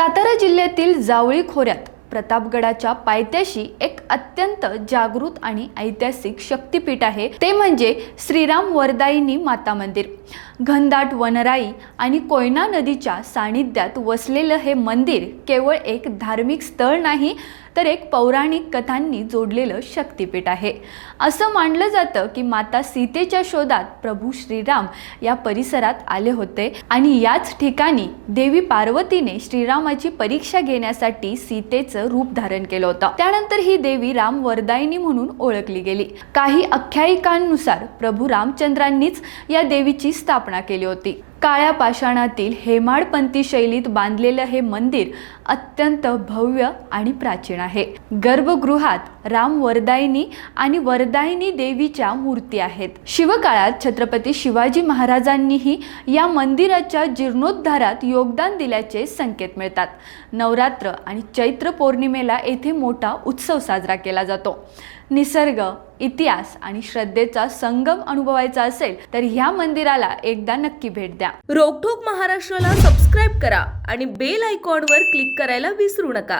सातारा जिल्ह्यातील जावळी खोऱ्यात प्रतापगडाच्या पायथ्याशी एक अत्यंत जागृत आणि ऐतिहासिक शक्तिपीठ आहे, ते म्हणजे श्रीराम वरदायिनी माता मंदिर। घनदाट वनराई आणि कोयना नदीच्या सानिध्यात वसलेलं हे मंदिर केवळ एक धार्मिक स्थळ नाही, तर एक पौराणिक कथांनी जोडलेलं शक्तिपीठ आहे। असं मानलं जातं की माता सीतेच्या शोधात प्रभू श्रीराम या परिसरात आले होते आणि याच ठिकाणी देवी पार्वतीने श्रीरामाची परीक्षा घेण्यासाठी सीतेचं रूप धारण केलं होतं। त्यानंतर ही देवी राम वरदायिनी म्हणून ओळखली गेली। काही आख्यायिकांनुसार प्रभू रामचंद्रांनीच या देवीची स्थापना केली होती। काळ्या पाषाणातील हेमाडपंथी शैलीत बांधलेलं हे मंदिर अत्यंत भव्य आणि प्राचीन आहे। गर्भगृहात राम वरदायिनी आणि वरदायिनी देवीच्या मूर्ती आहेत। शिवकाळात छत्रपती शिवाजी महाराजांनीही या मंदिराच्या जीर्णोद्धारात योगदान दिल्याचे संकेत मिळतात। नवरात्र आणि चैत्र पौर्णिमेला येथे मोठा उत्सव साजरा केला जातो। निसर्ग, इतिहास आणि श्रद्धेचा संगम अनुभवायचा असेल तर ह्या मंदिराला एकदा नक्की भेट द्या। रोकठोक महाराष्ट्राला सबस्क्राईब करा आणि बेल आयकॉनवर क्लिक करायला विसरू नका।